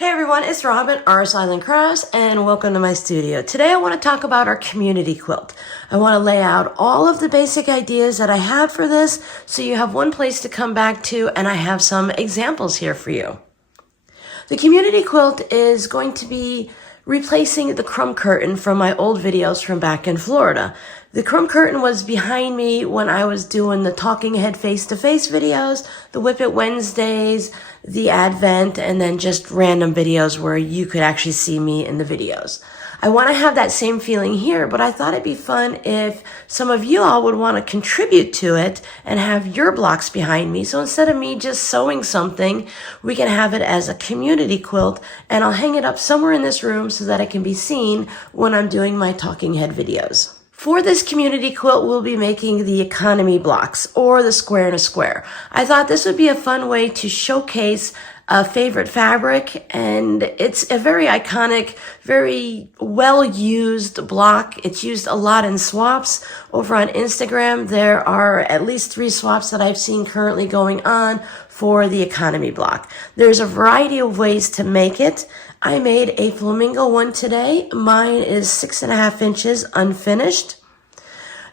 Hey everyone, it's Robin, Artist Island Crafts, and welcome to my studio. Today I want to talk about our community quilt. I want to lay out all of the basic ideas that I have for this so you have one place to come back to, and I have some examples here for you. The community quilt is going to be replacing the crumb curtain from my old videos from back in Florida. The crumb curtain was behind me when I was doing the Talking Head face-to-face videos, the Whip It Wednesdays, the Advent, and then just random videos where you could actually see me in the videos. I want to have that same feeling here, but I thought it'd be fun if some of you all would want to contribute to it and have your blocks behind me. So instead of me just sewing something, we can have it as a community quilt, and I'll hang it up somewhere in this room so that it can be seen when I'm doing my Talking Head videos. For this community quilt, we'll be making the economy blocks or the square in a square. I thought this would be a fun way to showcase a favorite fabric, and it's a very iconic, very well-used block. It's used a lot in swaps. Over on Instagram, there are at least 3 swaps that I've seen currently going on for the economy block. There's a variety of ways to make it. I made a flamingo one today. Mine is 6.5 inches unfinished.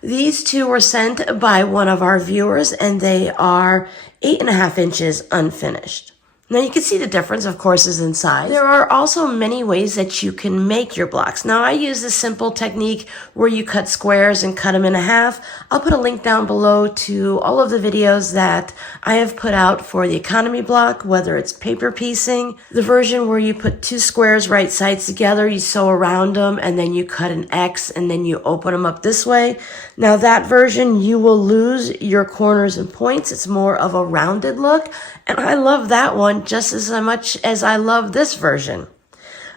These two were sent by one of our viewers, and they are 8.5 inches unfinished. Now you can see the difference, of course, is in size. There are also many ways that you can make your blocks. Now I use this simple technique where you cut squares and cut them in half. I'll put a link down below to all of the videos that I have put out for the economy block, whether it's paper piecing, the version where you put 2 squares right sides together, you sew around them, and then you cut an X, and then you open them up this way. Now that version, you will lose your corners and points. It's more of a rounded look, and I love that one just as much as I love this version.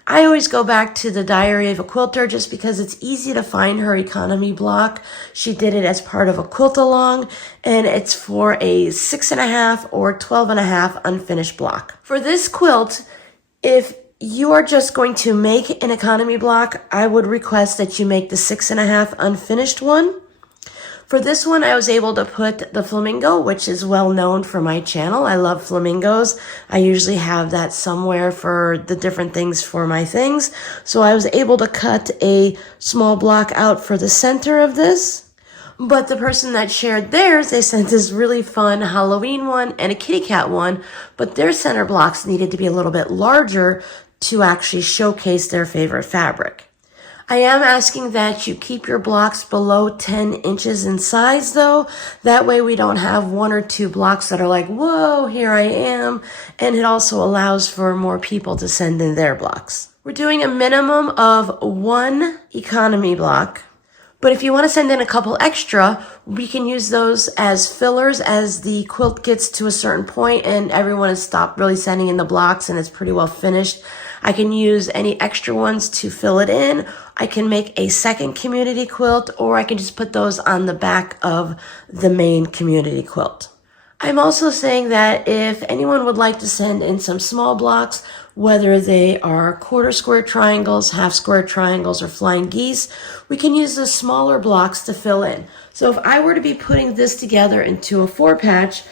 I always go back to the Diary of a Quilter just because it's easy to find her economy block. She did it as part of a quilt along, and it's for a 6.5 or 12.5 unfinished block. For this quilt, if you are just going to make an economy block, I would request that you make the 6.5 unfinished one. For this one, I was able to put the flamingo, which is well known for my channel. I love flamingos. I usually have that somewhere for the different things for my things. So I was able to cut a small block out for the center of this. But the person that shared theirs, they sent this really fun Halloween one and a kitty cat one, but their center blocks needed to be a little bit larger to actually showcase their favorite fabric. I am asking that you keep your blocks below 10 inches in size though. That way we don't have 1 or 2 blocks that are like, whoa, here I am. And it also allows for more people to send in their blocks. We're doing a minimum of 1 economy block. But if you want to send in a couple extra, we can use those as fillers as the quilt gets to a certain point and everyone has stopped really sending in the blocks and it's pretty well finished. I can use any extra ones to fill it in. I can make a second community quilt, or I can just put those on the back of the main community quilt. I'm also saying that if anyone would like to send in some small blocks, whether they are quarter square triangles, half square triangles, or flying geese, we can use the smaller blocks to fill in. So if I were to be putting this together into a 4-patch,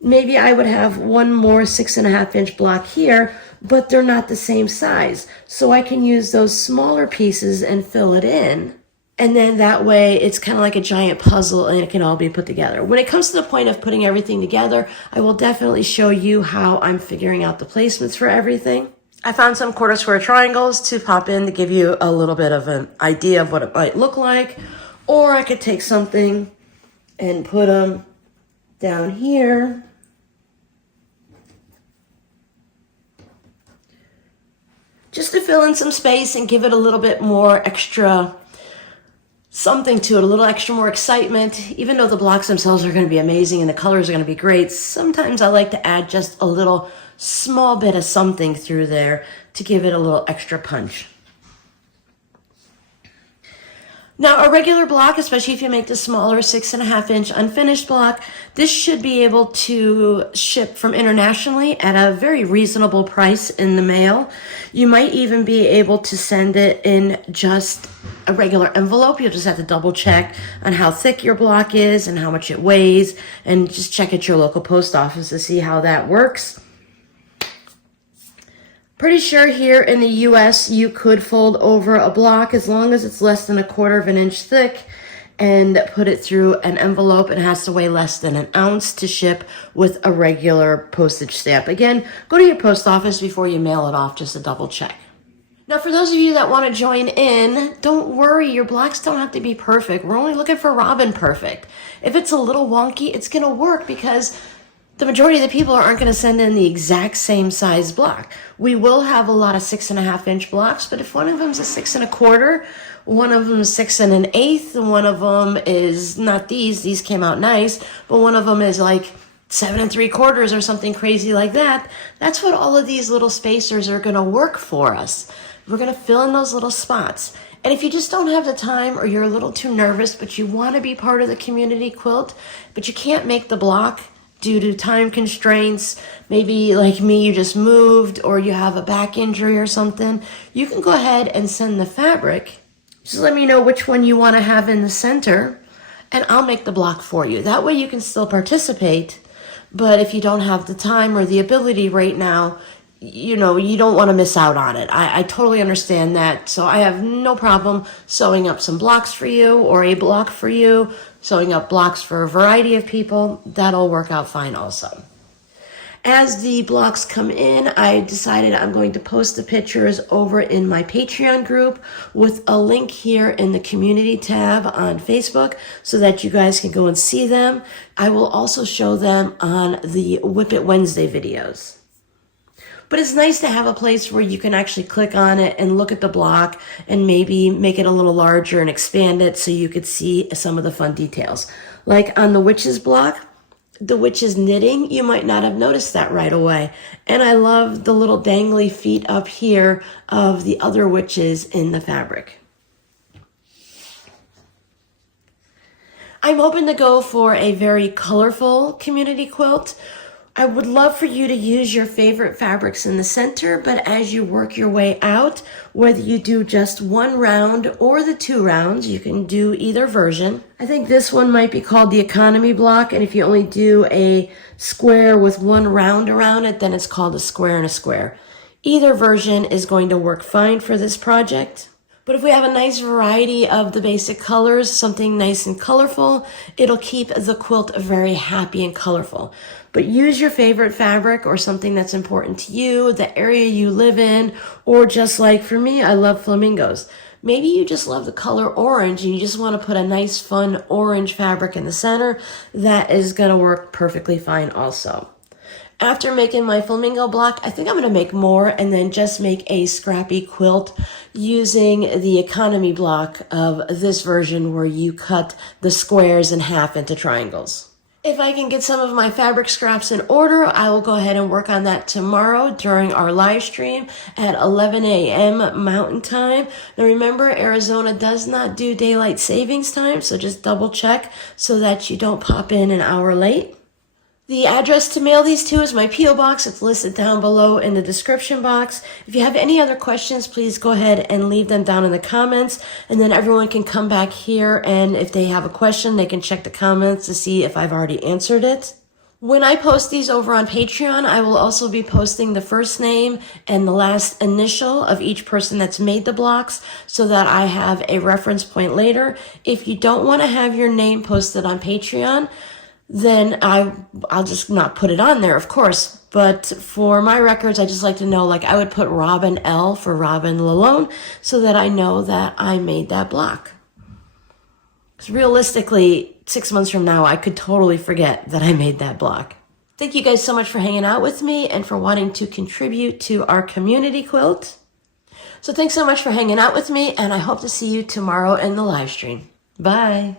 maybe I would have one more 6.5 inch block here, but they're not the same size. So I can use those smaller pieces and fill it in. And then that way it's kind of like a giant puzzle and it can all be put together. When it comes to the point of putting everything together, I will definitely show you how I'm figuring out the placements for everything. I found some quarter square triangles to pop in to give you a little bit of an idea of what it might look like. Or I could take something and put them down here. Just to fill in some space and give it a little bit more extra something to it, a little extra more excitement. Even though the blocks themselves are going to be amazing and the colors are going to be great, sometimes I like to add just a little small bit of something through there to give it a little extra punch. Now, a regular block, especially if you make the smaller 6.5 inch unfinished block, this should be able to ship from internationally at a very reasonable price in the mail. You might even be able to send it in just a regular envelope. You'll just have to double check on how thick your block is and how much it weighs, and just check at your local post office to see how that works. Pretty sure here in the US you could fold over a block as long as it's less than 1/4 of an inch thick and put it through an envelope. It has to weigh less than an ounce to ship with a regular postage stamp. Again, go to your post office before you mail it off just to double check. Now, for those of you that want to join in, don't worry, your blocks don't have to be perfect. We're only looking for Robin perfect. If it's a little wonky, it's going to work because the majority of the people aren't going to send in the exact same size block. We will have a lot of 6.5-inch blocks, but if one of them is a 6 1/4, one of them is 6 1/8, one of them is not these came out nice, but one of them is like 7 3/4 or something crazy like that. That's what all of these little spacers are going to work for us. We're going to fill in those little spots. And if you just don't have the time or you're a little too nervous, but you want to be part of the community quilt, but you can't make the block due to time constraints, maybe like me, you just moved or you have a back injury or something, you can go ahead and send the fabric. Just let me know which one you want to have in the center and I'll make the block for you. That way you can still participate, but if you don't have the time or the ability right now, you know, you don't want to miss out on it. I totally understand that. So I have no problem sewing up some blocks for you or a block for you, sewing up blocks for a variety of people. That'll work out fine also. As the blocks come in, I decided I'm going to post the pictures over in my Patreon group with a link here in the community tab on Facebook so that you guys can go and see them. I will also show them on the Whip It Wednesday videos. But it's nice to have a place where you can actually click on it and look at the block and maybe make it a little larger and expand it so you could see some of the fun details. Like on the witch's block, the witch's knitting, you might not have noticed that right away. And I love the little dangly feet up here of the other witches in the fabric. I'm hoping to go for a very colorful community quilt. I would love for you to use your favorite fabrics in the center, but as you work your way out, whether you do just one round or the 2 rounds, you can do either version. I think this one might be called the economy block, and if you only do a square with 1 round around it, then it's called a square and a square. Either version is going to work fine for this project. But if we have a nice variety of the basic colors, something nice and colorful, it'll keep the quilt very happy and colorful. But use your favorite fabric or something that's important to you, the area you live in, or just like for me, I love flamingos. Maybe you just love the color orange and you just want to put a nice fun orange fabric in the center. That is going to work perfectly fine also. After making my flamingo block, I think I'm going to make more and then just make a scrappy quilt using the economy block of this version where you cut the squares in half into triangles. If I can get some of my fabric scraps in order, I will go ahead and work on that tomorrow during our live stream at 11 a.m. Mountain Time. Now remember, Arizona does not do daylight savings time, so just double check so that you don't pop in an hour late. The address to mail these to is my P.O. Box. It's listed down below in the description box. If you have any other questions, please go ahead and leave them down in the comments, and then everyone can come back here, and if they have a question, they can check the comments to see if I've already answered it. When I post these over on Patreon, I will also be posting the first name and the last initial of each person that's made the blocks so that I have a reference point later. If you don't want to have your name posted on Patreon, then I'll just not put it on there, of course. But for my records, I just like to know, like I would put Robin L for Robin Lalone so that I know that I made that block. Because realistically, 6 months from now, I could totally forget that I made that block. Thank you guys so much for hanging out with me and for wanting to contribute to our community quilt. So thanks so much for hanging out with me, and I hope to see you tomorrow in the live stream. Bye.